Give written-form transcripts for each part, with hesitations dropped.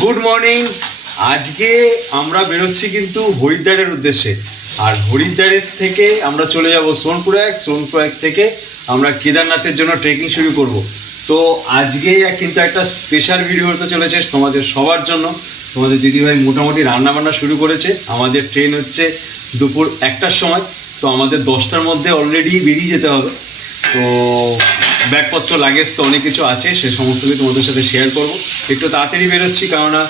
Good morning. আজকে আমরা বেরোচ্ছি কিন্তু হরিদ্বারের উদ্দেশ্যে, আর হরিদ্বারের থেকে আমরা চলে যাব সোনপ্রয়াগ। সোনপ্রয়াগ থেকে আমরা কেদারনাথের জন্য ট্রেকিং শুরু করব। তো আজকে কিন্তু একটা স্পেশাল ভিডিও হতে চলেছে তোমাদের সবার জন্য। তোমাদের দিদিভাই মোটামুটি রান্নাবান্না শুরু করেছে। আমাদের ট্রেন হচ্ছে দুপুর 1টার সময়, তো আমাদের 10টার মধ্যে অলরেডি বেরিয়ে যেতে হবে। তো ব্যাগপত্র লাগেজ তো অনেক কিছু আছে, সে সমস্ত কিছু তোমাদের সাথে শেয়ার করবো। একটু তাড়াতাড়ি বেরোচ্ছি, কেননা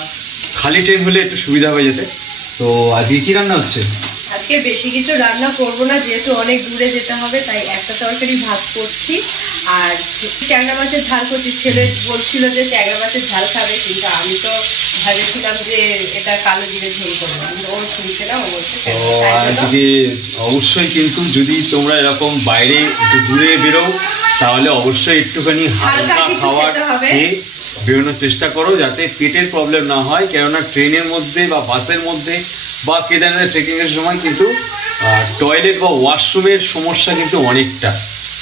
খালি ট্রেন হলে একটু সুবিধা হয়ে যেতে। তো আজকে কী রান্না হচ্ছে? আজকে বেশি কিছু রান্না করব না, যেহেতু অনেক দূরে যেতে হবে, তাই একটা তরকারি ভাত করছি আর ট্যাংরা মাছের ঝাল করছি। ছেলে বলছিল যে ট্যাংরা মাছের ঝাল খাবে, কিন্তু আমি তো ভেবেছিলাম যে এটা কালো জিরে ঝোল করবো, কিন্তু ও শুনছে না। ও বলছে আজকে অবশ্যই কিন্তু যদি তোমরা এরকম বাইরে একটু দূরে বেরো, তাহলে অবশ্যই একটুখানি হালকা খাবার খেয়ে বেরোনোর চেষ্টা করো, যাতে পেটের প্রবলেম না হয়। কেননা ট্রেনের মধ্যে বা বাসের মধ্যে বা কেদারনাথ ট্রেকিংয়ের সময় কিন্তু টয়লেট বা ওয়াশরুমের সমস্যা কিন্তু অনেকটা।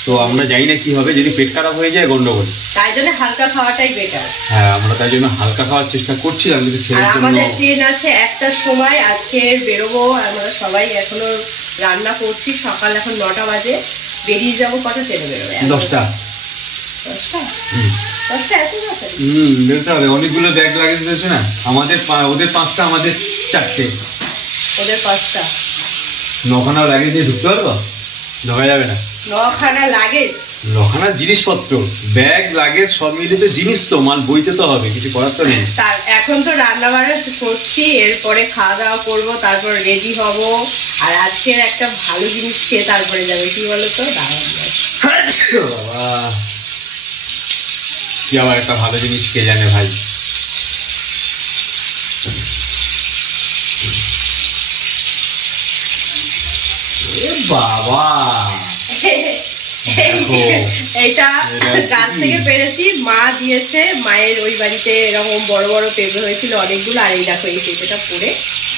তো আমরা জানি না কি হবে, যদি পেট খারাপ হয়ে যায় গন্ডগোল। তাই জন্য হালকা খাওয়াটাই বেটার। হ্যাঁ, আমরা তাই জন্য হালকা খাওয়ার চেষ্টা করছিলাম, কিন্তু ছেলের জন্য। আমাদের ট্রেন আছে 1টার সময়, আজকে বেরোবো। আমরা সবাই এখনো রান্না করছি। সকাল এখন 9টা বাজে, বেরিয়ে যাবো। কত ট্রেনে বেরোবে? 10টা। 10টা? 10টা এত তাড়াতাড়ি? বেরোতে হবে। অনেকগুলো ব্যাগ লাগেজ রয়েছে না আমাদের। ওদের 5টা, আমাদের 4টে। ওদের 5টা। 9খানা লাগেজ দিয়ে ঢুকতে পারবো? ঢোকা যাবে না। 9খানা লাগেজ? 9খানা জিনিসপত্র, ব্যাগ লাগেজ সব মিলিয়ে তো জিনিস, তো মাল বইতে তো হবে, কিছু করার তো নেই। এখন তো রান্না বান্না করছি, এরপরে খাওয়া দাওয়া করবো, তারপর রেডি হব। আর আজকের একটা ভালো জিনিস খেয়ে তারপরে যাবে। কি বলতো? বাবা, কি আবার একটা ভালো জিনিস কে জানে ভাই। বাবা, এটা গাছ থেকে পেরেছি, মা দিয়েছে। মায়ের ওই বাড়িতে এরকম বড় বড় পেঁপে হয়েছিল অনেকগুলো, আর এই দেখো এই পেঁপেটা পড়ে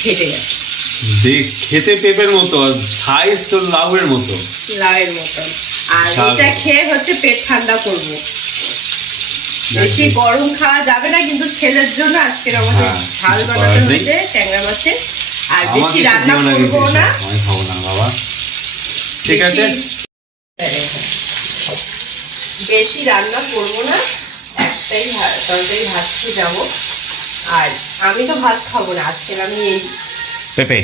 ফেটে গেছে। খেতে পেঁপের মতো, সাইজ তো লাউয়ের মতো। লাউয়ের মতো। আর এটা খেয়ে হচ্ছে পেট ঠান্ডা করবো। বেশি গরম খাওয়া যাবে না, কিন্তু ছেলের জন্য আজকের আমাদের ঝাল বানাতে হয়েছে ট্যাংরা মাছের। আর বেশি রান্না করবো না। আমি খাবো না বাবা, ঠিক আছে? বেশি রান্না করবো না, একটাই তরকারি ভাত খেয়ে যাবো। আর আমি তো ভাত খাবো না আজকে, আমি এই পেঁপে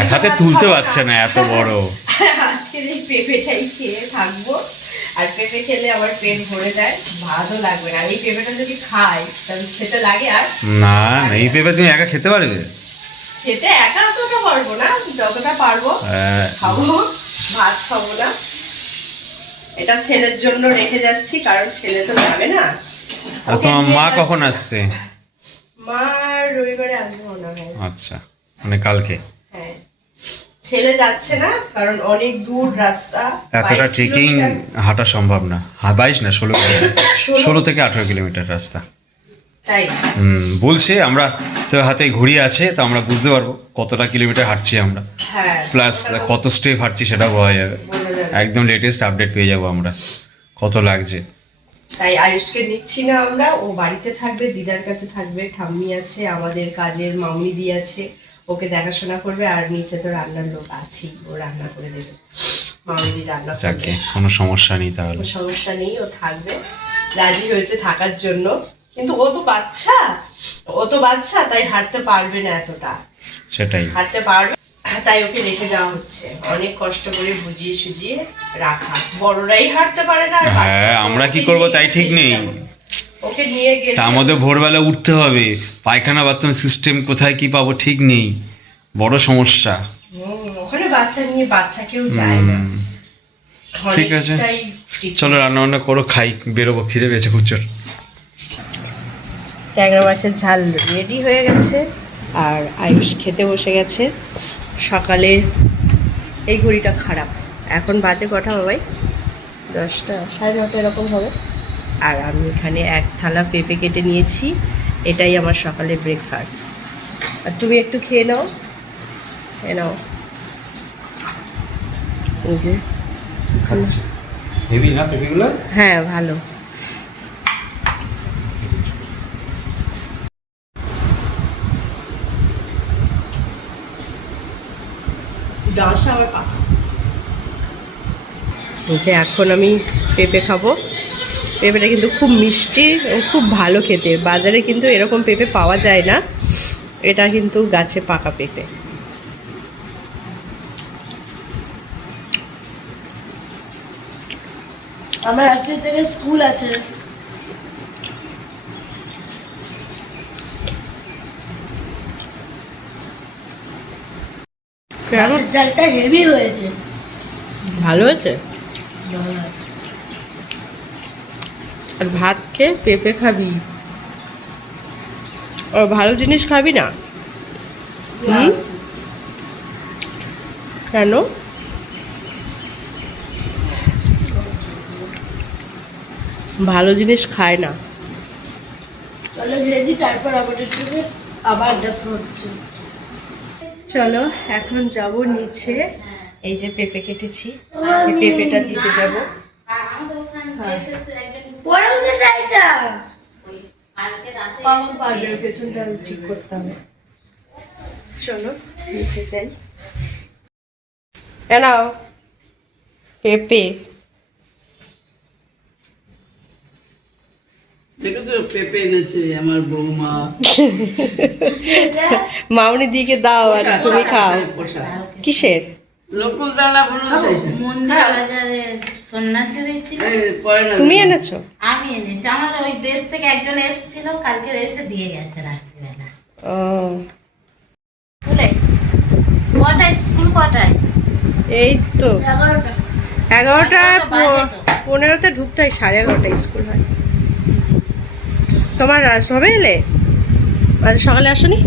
এক হাতে তুলতে পারছে না, এত বড়। আজকের এই পেঁপেটাই খেয়ে থাকবো। আর পেঁপে খেলে আমার পেট ভরে যায়, ভাতও লাগবে না। এই পেঁপেটা যদি খাই তাহলে খেতে লাগে। আর না, এই পেঁপে তুমি একা খেতে পারবে? খেতে একা অতটা পারবো না, যতটা পারবো খাবো, ভাত খাবো না। এটা ছেলের জন্য রেখে যাচ্ছি, কারণ ছেলে তো যাবে না। তোমার মা কখন আসছে? মা রবিবারে আসবে মনে হয়। আচ্ছা, মানে কালকে। হ্যাঁ, ছেলে যাচ্ছে না, কারণ অনেক দূর রাস্তা। এতটা ট্রেকিং হাঁটা সম্ভব না। 22 না 16 থেকে 18 কিলোমিটার রাস্তা। তাই বলছে। আমরা তো হাতে ঘড়ি আছে, তো আমরা বুঝতে পারবো কতটা কিলোমিটার হাঁটছি আমরা, প্লাস কত স্টেপ হাঁটছি সেটা বোঝা যাবে। একদম লেটেস্ট আপডেট পেয়ে যাবো আমরা কত লাগছে। তাই আয়ুষকে নিচ্ছি না আমরা, ও বাড়িতে থাকবে, দিদার কাছে থাকবে। ঠাম্মি আছে, আমাদের কাজের মামনি দি আছে, ওকে দেখাশোনা করবে। আর নিচে তো রান্নার লোক আছেই, ও রান্না করে দেবে। মামনি রান্না করবে, কোনো সমস্যা নেই। তাহলে সমস্যা নেই, ও থাকবে। রাজি হয়েছে থাকার জন্য, কিন্তু ও তো বাচ্চা, তাই হাঁটতে পারবে না এতটা। সেটাই, হাঁটতে পারবে, তাই ওকে রেখে যাওয়া হচ্ছে। অনেক কষ্ট করে বুঝিয়ে সুজিয়ে রাখা। বড়রাই হাঁটতে পারে না, হ্যাঁ, আমরা কি করব তাই ঠিক নেই। ওকে নিয়ে গেলে তার মধ্যে ভোরবেলা উঠতে হবে, পায়খানা বাথরুম সিস্টেম কোথায় কি পাবো ঠিক নেই, বড় সমস্যা। ওখানে বাচ্চা নিয়ে বাচ্চা কেউ যায় না। ঠিক আছে, চলো রান্না বান্না করো, খাই, বেরোবো, খিদে পেয়েছে খুচর। ট্যাংরা মাছের ঝাল রেডি হয়ে গেছে, আর আয়ুষ খেতে বসে গেছে। সকালে এই ঘড়িটা খারাপ, এখন বাজে কটা বাবাই? 10টা, 9:30 এরকম হবে। আর আমি এখানে 1 থালা পেঁপে কেটে নিয়েছি, এটাই আমার সকালে ব্রেকফাস্ট। আর তুমি একটু খেয়ে নাও, এই যে। হেভি না পেঁপেগুলো? হ্যাঁ, ভালো। ডাঁশা আবার পাকা। যে এখন আমি পেঁপে খাবো। পেঁপেটা কিন্তু খুব মিষ্টি ও খুব ভালো খেতে। বাজারে কিন্তু এরকম পেঁপে পাওয়া যায় না, এটা কিন্তু গাছে পাকা পেঁপে। আমার আজকে থেকে স্কুল আছে। মাছের ঝালটা হেভি হয়েছে। ভালো হয়েছে। আর ভাত খেয়ে পেঁপে খাবি, ও ভালো জিনিস খাবি না? হুম, কেন? ভালো জিনিস খায় না। চলো ভেজি, তারপর আমাদের সাথে আবার দেখা হচ্ছে। চলো এখন যাব নিচে। এই যে পেঁপে কেটেছি, এই পেঁপেটা দিতে যাব। পরে এটা আমার বাড়ির পেছনটা ঠিক করতে হবে। চলো নিচে যাই। এনাও পেঁপে। দেখেছো পেঁপে এনেছে আমার বৌমা। মামনি দিকে দাও আর তুমি খাও। কিসের? লোকাল দানা বলছে মন্দির বাজারে সন্ন্যাসী হয়েছিল, তুমি এনেছো? আমি এনেছি। আমার ওই দেশ থেকে একজন এসেছিল, কালকে এসে দিয়ে গেছে রাত্রিবেলা। ও, স্কুলে কটায়? স্কুল কটায়? এই তো 11টা। 11টা 11টা বাজে তো। 15তে ঢুকতে হয়, 11:30 স্কুল হয়। তোমার সবে এলে? আজ সকালে আসনি?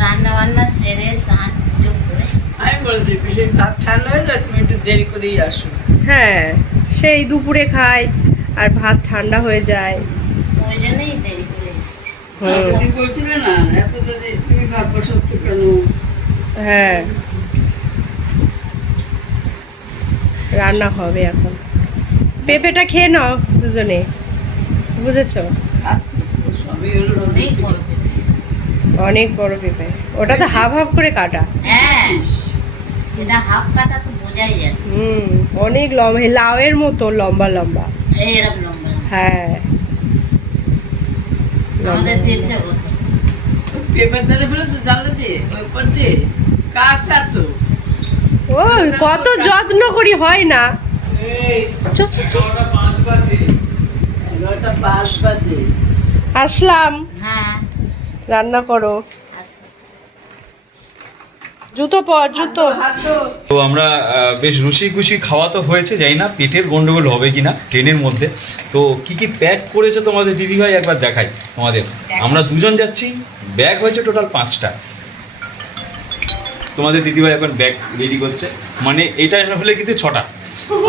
রান্না বান্না সেরে স্নান পুজো করে আমি বলছি পিছিয়ে ভাত ঠান্ডা হয়ে যায়, তুমি একটু দেরি করেই আসো। হ্যাঁ, সেই দুপুরে খাই আর ভাত ঠান্ডা হয়ে যায়। ওই জন্যই দেরি করে এসেছি। তুমি বলছিলে না এত যদি তুমি ভাত বসাচ্ছ কেন? হ্যাঁ, রান্না হবে এখন। পেঁপেটা খেয়ে নাও দুজনে, বুঝেছো? সবই হলো অনেক বড় পেঁপে। অনেক বড় পেঁপে, ওটা তো হাফ হাফ করে কাটা। হ্যাঁ, এটা হাফ কাটা তো বোঝাই যায়। অনেক লম্বা, লাউয়ের মতো লম্বা লম্বা। এইরকম লম্বা লম্বা। হ্যাঁ, আমাদের দেশে হতো। পেঁপের দালে ফেলেছো জানলে যে ওই করছে কাঁচা তো। ও কত যত্ন করি, হয় না। চ, চ, চ। 11:05 বাজে। আসলাম, হ্যাঁ, রান্না করো। আচ্ছা। জুতো পর, জুতো। তো আমরা বেশ রুচি খুশি খাওয়া তো হয়েছে, জানি না পেটের গন্ডগোল হবে কিনা ট্রেনের মধ্যে। তো কি কি প্যাক করেছে তোমাদের দিদিভাই একবার দেখাই তোমাদের। আমরা দুজন যাচ্ছি, ব্যাগ হয়েছে টোটাল 5টা। তোমাদের দিদিভাই এখন ব্যাগ রেডি করছে, মানে এটা এনে হলে কিন্তু 6টা,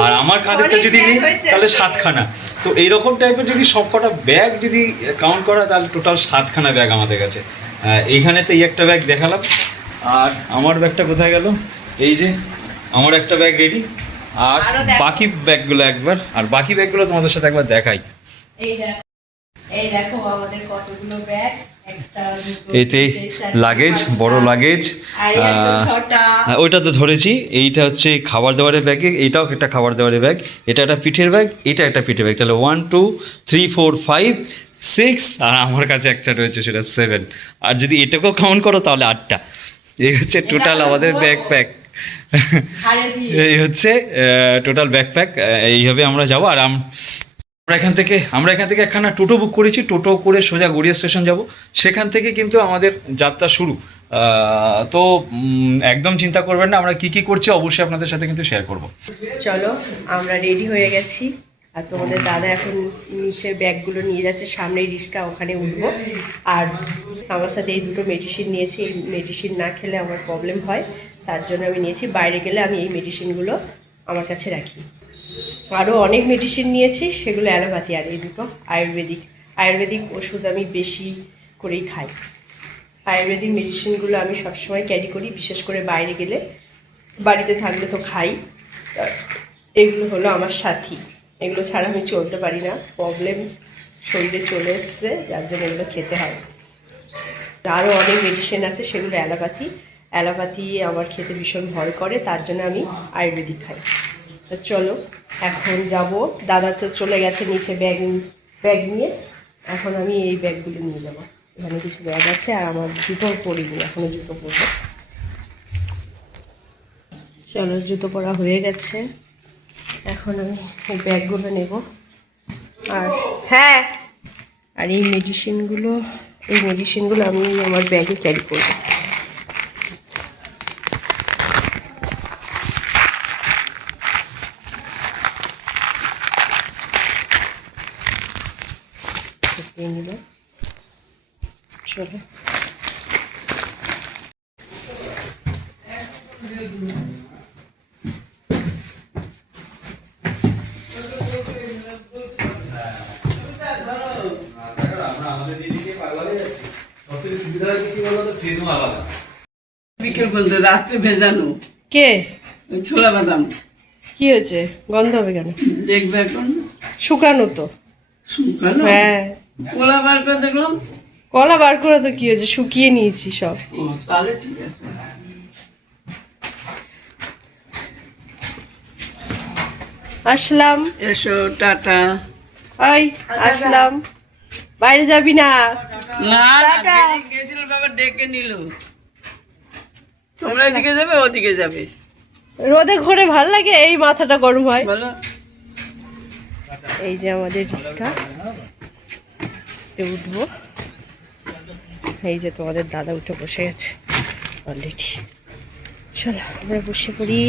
আর আমার কাঁধেরটা অনেক যদি bag নিই হয়েছে তাহলে আজকে। 7খানা। তো এইরকম টাইপের যদি সব কটা ব্যাগ যদি কাউন্ট করা তাহলে টোটাল 7খানা ব্যাগ আমাদের কাছে। এইখানে তো এই একটা ব্যাগ দেখালাম, আর আমার ব্যাগটা কোথায় গেল? এই যে আমার একটা ব্যাগ রেডি, আর আরো দেখো। বাকি ব্যাগগুলো একবার, আর বাকি ব্যাগগুলো তোমাদের সাথে একবার দেখাই। এই দেখো আমাদের কতগুলো ব্যাগ। একটা, দুটো, এতে তিনটে, চারটে, লাগেজ, পাঁচটা। বড় লাগেজ। আর এই একটা 6টা। ওইটা তো ধরেছি, এইটা হচ্ছে খাবার দাবারের ব্যাগে, এইটাও একটা খাবার দাবারের ব্যাগ, এটা একটা পিঠের ব্যাগ, এটা একটা পিঠের ব্যাগ। তাহলে 1 2 3 4 5 6, আর আমার কাছে একটা রয়েছে, সেটা 7। আর যদি এটাকেও কাউন্ট করো তাহলে 8টা। এই হচ্ছে টোটাল আমাদের ব্যাকপ্যাক। ছাড়ে দিয়ে। এই হচ্ছে টোটাল ব্যাকপ্যাক। এইভাবে আমরা যাবো। আর আমরা এখান থেকে একখানা টোটো বুক করেছি, টোটো করে সোজা গড়িয়া স্টেশন যাব। সেখান থেকে কিন্তু আমাদের যাত্রা শুরু। তো একদম চিন্তা করবেন না, আমরা কি কি করছি অবশ্যই আপনাদের সাথে কিন্তু শেয়ার করব। চলো, আমরা রেডি হয়ে গেছি। আর তোমাদের দাদা এখন নিচের ব্যাগগুলো নিয়ে যাচ্ছে, সামনেই রিক্সা, ওখানে উঠবো। আর আমার সাথে এই দুটো মেডিসিন নিয়েছি। এই মেডিসিন না খেলে আমার প্রবলেম হয়, তার জন্য আমি নিয়েছি। বাইরে গেলে আমি এই মেডিসিনগুলো আমার কাছে রাখি। আরও অনেক মেডিসিন নিয়েছি, সেগুলো অ্যালোপ্যাথি, আর এই দুটো আয়ুর্বেদিক ওষুধ আমি বেশি করেই খাই। আয়ুর্বেদিক মেডিসিনগুলো আমি সবসময় ক্যারি করি, বিশেষ করে বাইরে গেলে। বাড়িতে থাকলে তো খাই। এগুলো হলো আমার সাথী, এগুলো ছাড়া আমি চলতে পারি না। প্রবলেম শরীরে চলে এসছে, যার জন্য এগুলো খেতে হয়। আরও অনেক মেডিসিন আছে, সেগুলো অ্যালোপ্যাথি। অ্যালোপ্যাথি আমার খেতে ভীষণ ভয় করে, তার জন্য আমি আয়ুর্বেদিক খাই। তো চলো এখন যাব, দাদা তো চলে গেছে নিচে ব্যাগ নিয়ে, এখন আমি এই ব্যাগগুলো নিয়ে যাব। এখানে কিছু ব্যাগ আছে আর আমার জুতো পরিনি, এখনও জুতো পরবো। চলো জুতো পরা হয়ে গেছে, এখন আমি এই ব্যাগগুলো নেব। আর হ্যাঁ, আর এই মেডিসিনগুলো আমি আমার ব্যাগে ক্যারি করবো। চলো বিকেল পর্যন্ত রাত্রে ভেজানো কে ওই ছোলা বাদাম কি হয়েছে? গন্ধ হবে কেন? দেখবে এখন শুকানো তো। শুকানো হ্যাঁ, কলা বার করে দেখলাম। কলা বার করে তো কি হয়েছে, শুকিয়ে নিয়েছি সব। ও তাহলে ঠিক আছে। আসলাম। এসো টাটা। ওই আসলাম, বাইরে যাবি না? না না টাটা। বেরিয়ে গেছিল বাবা, ডেকে নিল। তোমরা এদিকে যাবে ওদিকে যাবে রোদে ঘোরে ভাল লাগে, এই মাথাটা গরম হয়। বলো। এই যে আমাদের রিক্সা, উঠবো। এই যে তোমাদের দাদা উঠে বসে গেছে অলরেডি। চলো আমরা বসে পড়ি।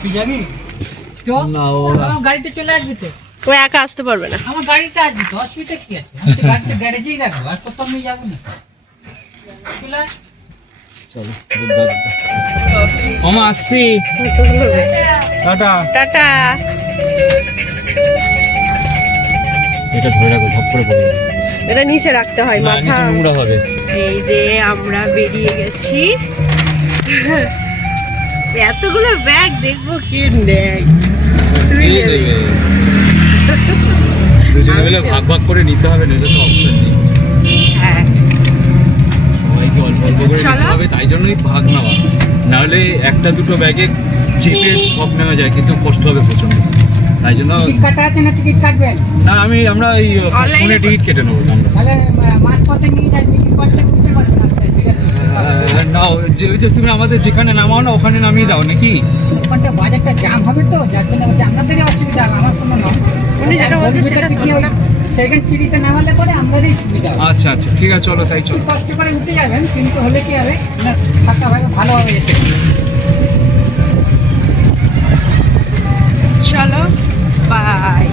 তুই যাবি? আমার গাড়িতে চলে আসবি তো? ও একা আসতে পারবে না। আমার গাড়িতে আসবি তো, অসুবিধা কি আছে? আমি তো গাড়িতে গ্যারেজেই রাখবো, আর কোথাও নিয়ে যাবো না। চলে আয়। মামা আসছি, টাটা। টাটা। এটা ধরে রাখো, ধপ করে পড়বে। এটা নিচে রাখতে হয়, না, মাথা। নিচে নোংরা হবে। এই যে আমরা বেরিয়ে গেছি। এতগুলো ব্যাগ দেখবো কি নেই। তুমি এই নেবে। দেবে। দুজনে মিলে ভাগ ভাগ করে নিতে হবে, না তো অপশন নেই। হ্যাঁ, সবাইকে অল্প অল্প করে চলো। নিতে হবে, তাই জন্যই ভাগ নেওয়া। নাহলে একটা দুটো ব্যাগে চেপে সব নেওয়া যায়, কিন্তু কষ্ট হবে প্রচন্ড। তাই জন্য টিকিট কাটা আছে না? টিকিট কাটবেন? না, আমরা এই Online ফোনে এ টিকিট কেটে নেবো আমরা। তাহলে মাঝপথে নিয়ে যাই, টিকিট কাটতে উঠতে পারবেন না। ঠিক আছে, না, ওই যে তুমি আমাদের যেখানে নামাও না, ওখানে নামিয়ে দাও নাকি? ওখানটা বাজারটা জাম হবে তো, যার জন্য বলছি আপনাদেরই অসুবিধা হবে, আমার কোনো নয়। উনি যেটা বলছে সেটা শোনো না। সেকেন্ড সিঁড়িতে নামালে পরে আমাদেরই সুবিধা হবে। আচ্ছা আচ্ছা, ঠিক আছে, চলো তাই চলো। একটু কষ্ট করে উঠে যাবেন, কিন্তু হলে কি হবে না, থাকা হবে ভালোভাবে যেতে হবে। চলো বাই।